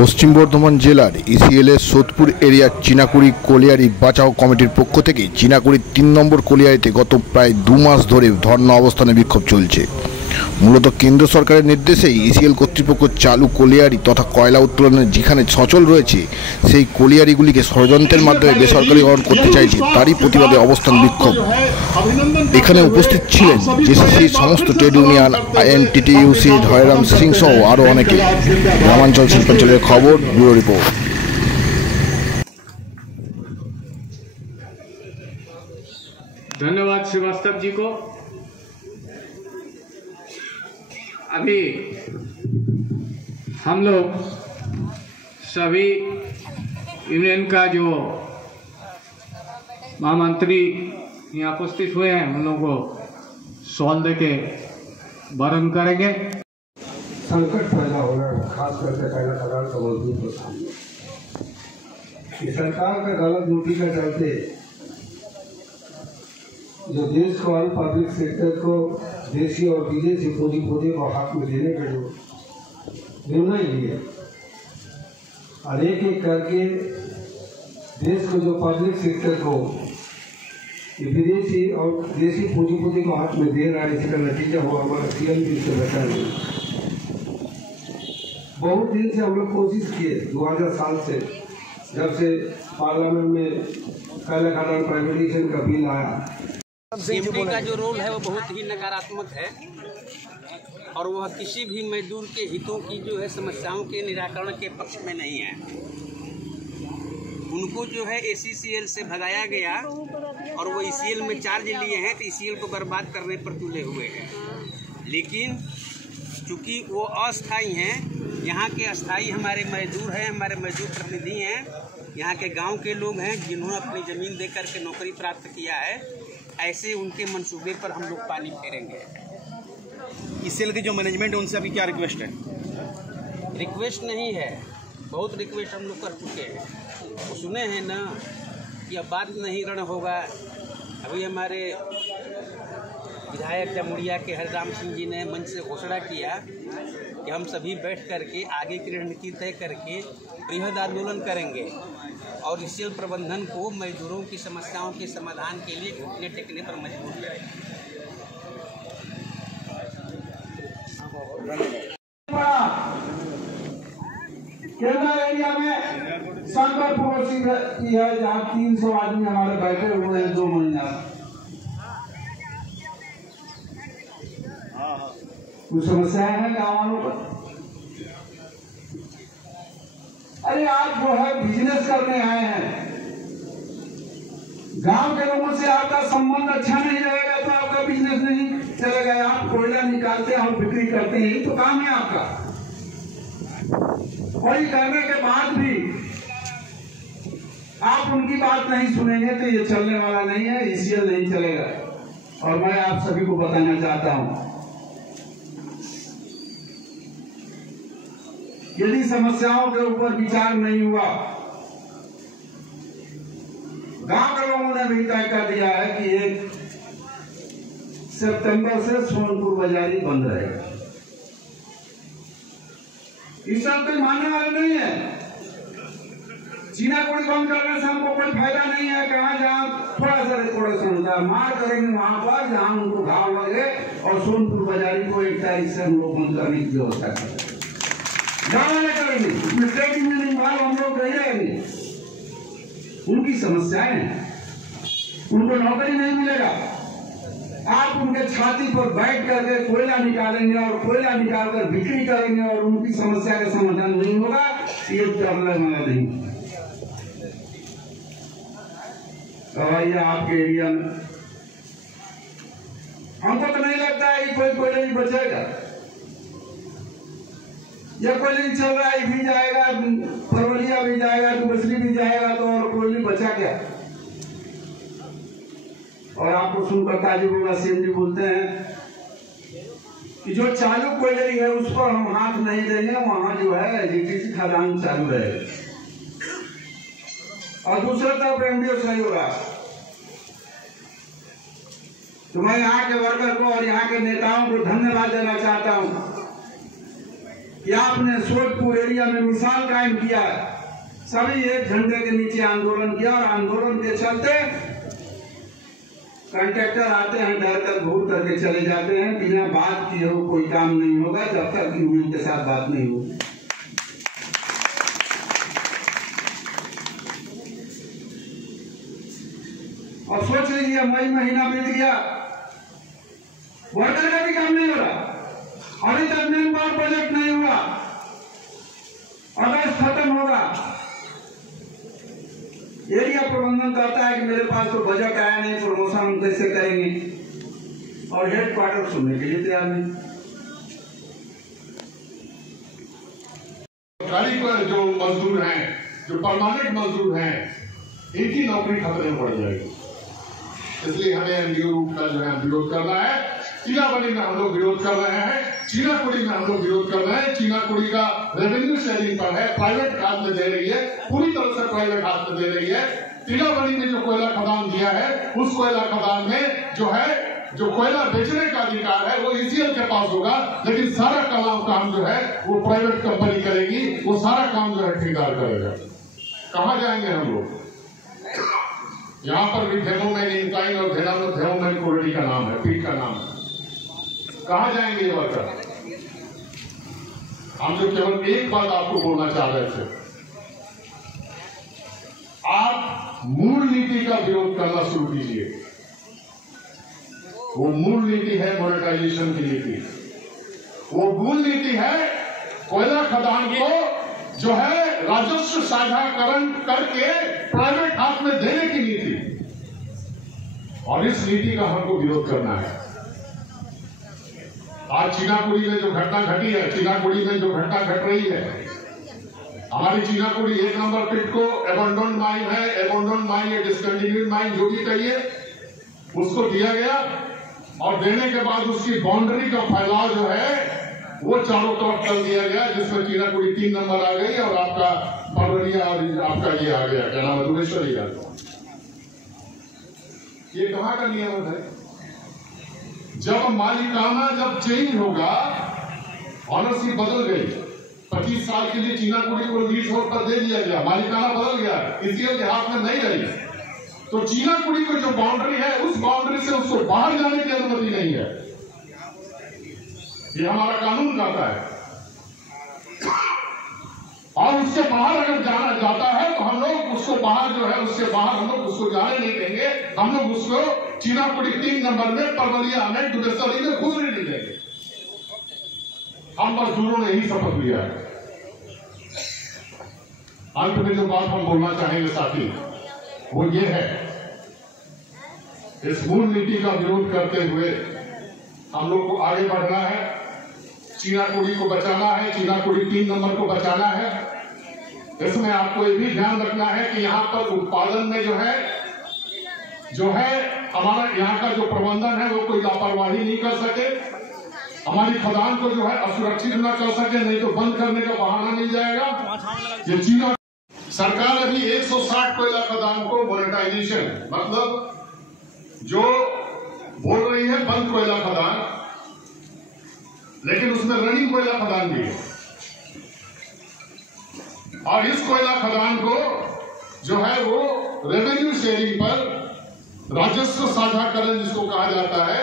পশ্চিম বর্ধমান জেলার ইসিএলের সোদপুর এরিয়ার চিনাকুড়ি কলিয়ারি বাঁচাও কমিটির পক্ষ থেকে চিনাকুড়ির ৩ নম্বর কলিয়ারিতে গত প্রায় ২ মাস ধরে ধর্ণা অবস্থানে বিক্ষোভ চলছে। মূলত কেন্দ্র সরকারের নির্দেশেই ইসিএল কর্তৃপক্ষ চালু কলিয়ারি তথা কয়লা উত্তোলনের যেখানে সচল রয়েছে সেই কলিয়ারিগুলিকে ষড়যন্ত্রের মাধ্যমে বেসরকারীকরণ করতে চাইছে, তারই প্রতিবাদে অবস্থান বিক্ষোভ। এখানে উপস্থিত ছিলেন জেসিসির সমস্ত ট্রেড ইউনিয়ন, আইএনটিটিইউসি, ঢয়রাম সিং সহ আরও অনেকে। গ্রামাঞ্চল শিল্পাঞ্চলের খবর, ব্যুরো রিপোর্ট। धन्यवाद श्रीवास्तव जी को। अभी हम लोग सभी यूनियन का जो महामंत्री यहाँ उपस्थित हुए हैं उन लोगों को शॉल देके वरण करेंगे। संकट पैदा हो रहा है, खास करके पहला सरकार का मजबूत होता है। सरकार का गलत नीति के चलते जो देश को और पब्लिक सेक्टर को देशी और विदेशी पूंजी को हाथ में देने का जो निर्णय लिया और एक एक करके देश को जो पब्लिक सेक्टर को विदेशी और देशी पूंजी को हाथ में दे रहा है, इसका नतीजा हुआ हमारा सीएम भी इससे बचा नहीं। बहुत दिन से हम लोग कोशिश किए, 2000 साल से जब से पार्लियामेंट में काला खदान प्राइवेटाइजेशन का बिल आया। सीएमडी का जो रोल है वो बहुत ही नकारात्मक है और वह किसी भी मजदूर के हितों की जो है समस्याओं के निराकरण के पक्ष में नहीं है। उनको जो है एसीसीएल से भगाया गया और वो ईसीएल में चार्ज लिए हैं तो ईसीएल को बर्बाद करने पर तुले हुए हैं। लेकिन चूँकि वो अस्थायी हैं, यहाँ के अस्थायी हमारे मजदूर हैं, हमारे मजदूर प्रतिनिधि हैं, यहाँ के गांव के लोग हैं जिन्होंने अपनी ज़मीन दे करके नौकरी प्राप्त किया है। ऐसे उनके मंसूबे पर हम लोग पानी फेरेंगे। ईसीएल की जो मैनेजमेंट है उनसे अभी क्या रिक्वेस्ट है? रिक्वेस्ट नहीं है, बहुत रिक्वेस्ट हम लोग कर चुके हैं। वो सुने हैं ना कि अब बात नहीं रण होगा। अभी हमारे विधायक जमुड़िया के हरिराम सिंह जी ने मंच से घोषणा किया कि हम सभी बैठ करके आगे की रणनीति तय करके बृहद आंदोलन करेंगे और ईसीएल प्रबंधन को मजदूरों की समस्याओं के समाधान के लिए घुटने टेकने पर मजबूर करेंगे। केरला एरिया में संकट पड़ोसी है जहाँ 300 आदमी हमारे बैठे हुए हैं 2 महीना। कुछ समस्याएं हैं गाँव वालों को। अरे आप जो है बिजनेस करने आए हैं, गांव के लोगों से आपका संबंध अच्छा नहीं रहेगा तो आपका बिजनेस नहीं चलेगा। आप कोयला निकालते हैं और बिक्री करते हैं, यही तो काम है आपका। और ये करने के बाद भी आप उनकी बात नहीं सुनेंगे तो ये चलने वाला नहीं है, ईसीएल नहीं चलेगा। और मैं आप सभी को बताना चाहता हूं, यदि समस्याओं के ऊपर विचार नहीं हुआ, गांव के लोगों ने भी तय कर दिया है कि 1 सितंबर से सोनपुर बाजारी बंद रहेगा। इस सब कोई मानने वाले नहीं है। चिनाकुड़ी बंद करने से हमको कोई फायदा नहीं है। कहाँ जहाँ थोड़ा सा होता है, मार करेंगे वहां पर जहां उनको घाव लगे और सोनपुर बाजारी को 1 तारीख से हम लोग बंद करने की व्यवस्था करेंगे। करेंगे हम लोग नहीं रहेंगे। उनकी समस्याएं हैं, उनको नौकरी नहीं मिलेगा। आप उनके छाती पर बैठ करके कोयला निकालेंगे और कोयला निकालकर बिक्री करेंगे और उनकी समस्या का समाधान नहीं होगा, ये चलने वाला नहीं। आपके एरिया में हमको तो नहीं लगता है कि कोई कोयला नहीं बचेगा। या कोयला चल रहा है भी जाएगा, परवलिया भी जाएगा, दूसरी भी जाएगा, तो और कोयला बचा क्या? और आपको सुनकर ताजुब होगा, सीएम जी बोलते हैं कि जो चालू कोयलरी है उस पर हम हाथ नहीं देंगे, वहां जो है डीटीसी खदान चालू रहेगा। और दूसरी तरफ एमडीओ सही होगा। तो मैं यहाँ के वर्कर को और यहाँ के नेताओं को धन्यवाद देना चाहता हूँ कि ये आपने सोदपुर एरिया में मिसाल कायम किया है। सभी एक झंडे के नीचे आंदोलन किया और आंदोलन के चलते कंट्रैक्टर आते हैं, डर कर घूर करके चले जाते हैं। बिना बात किए हो कोई काम नहीं होगा जब तक यूनियन के साथ बात नहीं होगी। और सोच लीजिए मई महीना बीत गया, वर्कर का भी काम नहीं हो रहा, अभी तक मेन पावर प्रोजेक्ट नहीं हुआ, अगस्त खत्म होगा। एरिया प्रबंधन कहता है कि मेरे पास तो बजट आया नहीं, प्रमोशन हम कैसे करेंगे, और हेडक्वार्टर सुनने के लिए तैयार नहीं। सरकारी पर जो मजदूर हैं, जो परमानेंट मजदूर हैं, इनकी नौकरी खतरे में पड़ जाएगी। इसलिए हमें एनडीओ रूट का जो है विरोध करना है। चीनाबड़ी में हम लोग विरोध कर रहे हैं, चीनाकुड़ी में हम लोग विरोध कर रहे हैं। चीनाकुड़ी का रेवेन्यू शेयरिंग पर है, प्राइवेट हाथ में दे रही है, पूरी तरह से प्राइवेट हाथ में दे रही है। चीनाबड़ी में जो कोयला खदान दिया है, उस कोयला खदान में जो कोयला बेचने का अधिकार है वो ईसीएल के पास होगा, लेकिन सारा काम जो है वो प्राइवेट कंपनी करेगी, वो सारा काम जो है ठेकेदार करेगा। कहाँ जाएंगे हम लोग? यहाँ पर भी धेमोमैन इंक्लाइन और धेमोमैन कोरडी का नाम है, पीठ का नाम है। कहाँ जाएंगे ये वर्कर? हम जो केवल एक बात आपको बोलना चाह रहे थे, आप मूल नीति का विरोध करना शुरू कीजिए। वो मूल नीति है मोनेटाइजेशन की नीति। वो मूल नीति है कोयला खदान को जो है राजस्व साझाकरण करके प्राइवेट हाथ में देने की नीति, और इस नीति का हमको विरोध करना है। आज चीनाकुड़ी में जो घटना घटी है, चीनाकुड़ी में जो घटना घट रही है, हमारी चीनाकुड़ी 1 नंबर पिट को एबंडोन माइन है, एबंडोन माइन या डिसकंटिन्यूड माइन जो भी कहिए, उसको दिया गया, और देने के बाद उसकी बाउंड्री का फैलाव जो है वो चारों तरफ कर दिया गया, जिसमें चीनाकुड़ी 3 नंबर आ गई और आपका परवरिया और आपका ये आ गया, क्या नाम है, दुलेश्वरी का। ये कहाँ का नियम है? जब मालिकाना जब चेंज होगा, ऑनरशिप बदल गई, 25 साल के लिए चीनाकुड़ी को लीज होल्ड पर दे दिया गया, मालिकाना बदल गया, ईसीएल के हाथ में नहीं रही, तो चीनाकुड़ी को जो बाउंड्री है उस बाउंड्री से उसको बाहर जाने की अनुमति नहीं है। ये हमारा कानून कहता है, और उससे बाहर अगर जाना जाता है तो हम लोग उसको बाहर जो है उससे बाहर हम लोग उसको जाने नहीं देंगे। हम लोग उसको चीनाकुड़ी 3 नंबर में, परवलिया में, दुलेश्वरी में घुसने नहीं देंगे। हम मजदूरों ने यही शपथ लिया है। अंत में जो बात हम बोलना चाहेंगे साथी, वो ये है, इस मूल नीति का विरोध करते हुए हम लोग को आगे बढ़ना है। चीनाकुड़ी को बचाना है, चीनाकुड़ी 3 नंबर को बचाना है। इसमें आपको ये भी ध्यान रखना है कि यहाँ पर उत्पादन में जो है हमारा यहाँ का जो प्रबंधन है वो कोई लापरवाही नहीं कर सके, हमारी खदान को जो है असुरक्षित न कर सके, नहीं तो बंद करने का बहाना मिल जाएगा। ये चीना सरकार अभी 160 कोयला खदान को मोनेटाइजेशन, मतलब जो बोल रही है बंद कोयला खदान, लेकिन उसमें रनिंग कोयला खदान भी है, और इस कोयला खदान को जो है वो रेवेन्यू शेयरिंग पर, राजस्व साझाकरण जिसको कहा जाता है,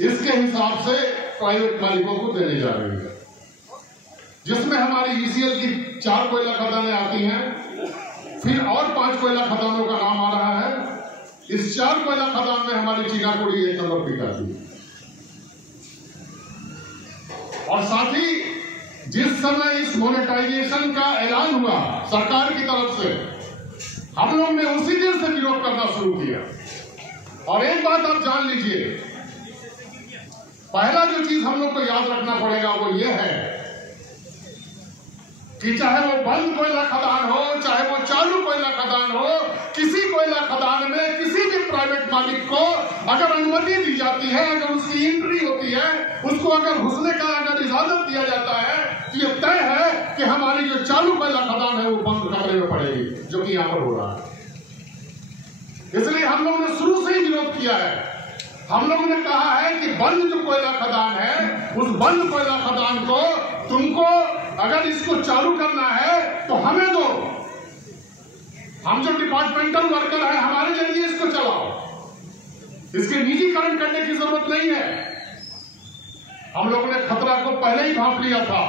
इसके हिसाब से प्राइवेट मालिकों को देने जा रही है, जिसमें हमारी ईसीएल की 4 कोयला खदानें आती हैं, फिर और 5 कोयला खदानों का नाम आ रहा है। इस 4 कोयला खदान में हमारी चीनाकुड़ी 1 नंबर पिट आती है। और साथ ही जिस समय इस मोनेटाइजेशन का ऐलान हुआ सरकार की तरफ से, हम लोग ने उसी दिन से विरोध करना शुरू किया। और एक बात आप जान लीजिए, पहला जो चीज हम लोग को याद रखना पड़ेगा वो ये है कि चाहे वो बंद कोयला खदान हो, चाहे वो चालू कोयला खदान हो, किसी कोयला खदान में किसी भी प्राइवेट मालिक को अगर अनुमति दी जाती है, अगर उसकी एंट्री होती है, उसको अगर घुसने का अगर इजाजत दिया जाता है, तो ये तय है कि हमारी जो चालू कोयला खदान है वो बंद करने में पड़ेगी, जो कि यहाँ पर हो रहा है। इसलिए हम लोगों ने शुरू से ही विरोध किया है। हम लोगों ने कहा है कि बंद जो कोयला खदान है, उस बंद कोयला खदान को तुमको अगर इसको चालू करना है तो हमें दो, हम जो डिपार्टमेंटल वर्कर हैं हमारे जरिए इसको चलाओ, इसके निजीकरण करने की जरूरत नहीं है। हम लोगों ने खतरा को पहले ही भांप लिया था,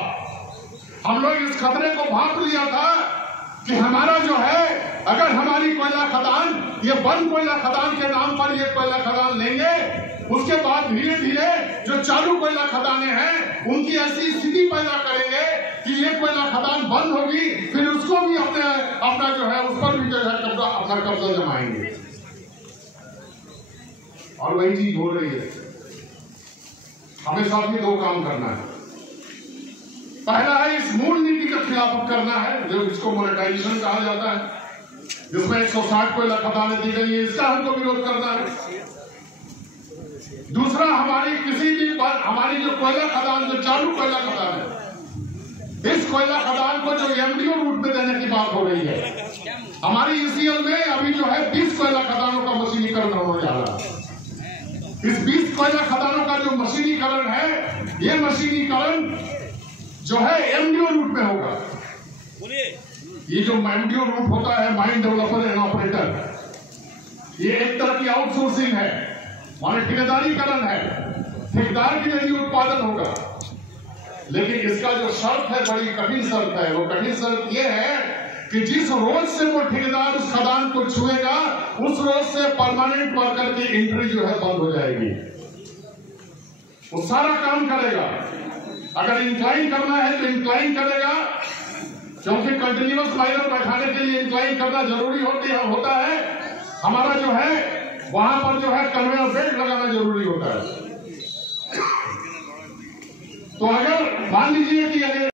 हम लोग इस खतरे को भांप लिया था कि हमारा जो है, अगर हमारी कोयला खदान, ये बंद कोयला खदान के नाम पर ये कोयला खदान लेंगे, उसके बाद धीरे धीरे जो चालू कोयला खदानें हैं उनकी ऐसी स्थिति पैदा करेंगे कि ये कोयला खदान बंद होगी, फिर उसको भी अपना जो है उस पर भी जो है अपना कब्जा जमाएंगे, और वही चीज हो रही है। हमें साथ ही दो काम करना है। पहला है इस मूल नीति का खिलाफत करना है, जो इसको मोनेटाइजेशन कहा जाता है, जिसमें 160 कोयला खदानें दी गई है, इसका हमको विरोध करना है। दूसरा, हमारी जो कोयला खदान, जो चालू कोयला खदान है, इस कोयला खदान को जो एमडीओ रूट में देने की बात हो रही है, हमारी ईसीएल में अभी जो है 20 कोयला खदानों का मशीनीकरण होने जा रहा है। इस 20 कोयला खदानों का जो मशीनीकरण है, ये मशीनीकरण जो है एमडीओ रूट में होगा। ये जो एमडीओ रूट होता है, माइन डेवलपर एंड ऑपरेटर, ये एक तरह की आउटसोर्सिंग है, माने ठेकेदारीकरण है, ठेकेदार के जरिए उत्पादन होगा। लेकिन इसका जो शर्त है, बड़ी कठिन शर्त है। वो कठिन शर्त ये है कि जिस रोज से वो ठेकेदार उस खदान को छुएगा, उस रोज से परमानेंट वर्कर की एंट्री जो है बंद हो जाएगी। वो सारा काम करेगा, अगर इंक्लाइन करना है तो इंक्लाइन करेगा, क्योंकि कंटिन्यूअस माइनर बैठाने के लिए इंक्लाइन करना जरूरी होता है। हमारा जो है वहां पर जो है कन्वेयर बेल्ट लगाना जरूरी होता है। तो अगर मान लीजिए कि अगर